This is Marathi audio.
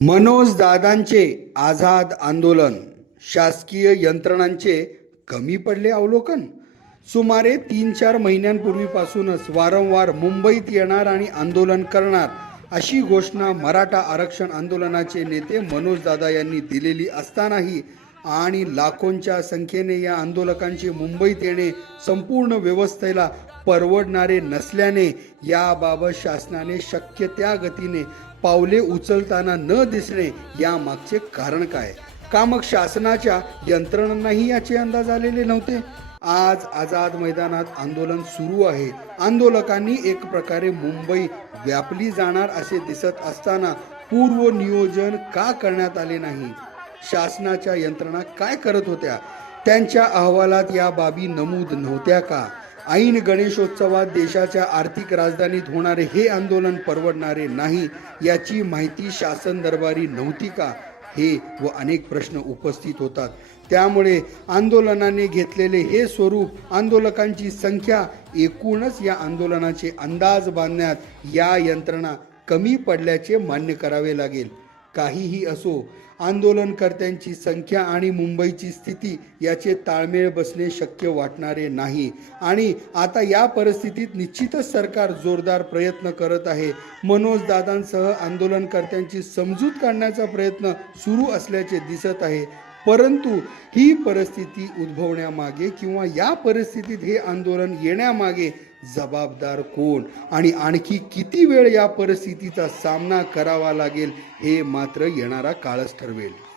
मनोज दादांचे आझाद आंदोलन शासकीय यंत्रणांचे कमी पडले अवलोकन. सुमारे 3-4 महिन्यांपूर्वीपासूनच वारंवार मुंबईत येणार आणि आंदोलन करणार अशी घोषणा मराठा आरक्षण आंदोलनाचे नेते मनोज दादा यांनी दिलेली असतानाही आणि लाखोंच्या संख्येने या आंदोलकांचे मुंबईत येणे संपूर्ण व्यवस्थेला परवडणारे नसल्याने याबाबत शासनाने शक्य त्या गतीने पावले उचलताना न दिसणे यामागचे कारण काय? का मग शासनाच्या यंत्रणांनाही याचे अंदाज आलेले नव्हते? आज आझाद मैदानात आंदोलन सुरू आहे. आंदोलकांनी एक प्रकारे मुंबई व्यापली जाणार असे दिसत असताना पूर्व नियोजन का करण्यात आले नाही? शासनाच्या यंत्रणा काय करत होत्या? त्यांच्या अहवालात या बाबी नमूद नव्हत्या का? ऐन गणेशोत्सवात देशाच्या आर्थिक राजधानीत होणारे हे आंदोलन परवडणारे नाही याची माहिती शासन दरबारी नव्हती का? हे व अनेक प्रश्न उपस्थित होतात. त्यामुळे आंदोलनाने घेतलेले हे स्वरूप, आंदोलकांची संख्या, एकूणच या आंदोलनाचे अंदाज बांधण्यात या यंत्रणा कमी पडल्याचे मान्य करावे लागेल. काहीही असो, आंदोलनकर्त्यांची संख्या आणि मुंबईची स्थिती याचे ताळमेळ बसणे शक्य वाटणारे नाही. आणि आता या परिस्थितीत निश्चितच सरकार जोरदार प्रयत्न करत आहे. मनोज दादांसह आंदोलनकर्त्यांची समजूत काढण्याचा प्रयत्न सुरू असल्याचे दिसत आहे. परंतु ही परिस्थिती उद्भवण्यामागे किंवा या परिस्थितीत हे आंदोलन येण्यामागे जबाबदार कोण आणि आणखी किती वेळ या परिस्थितीचा सामना करावा लागेल हे मात्र येणारा काळच ठरवेल.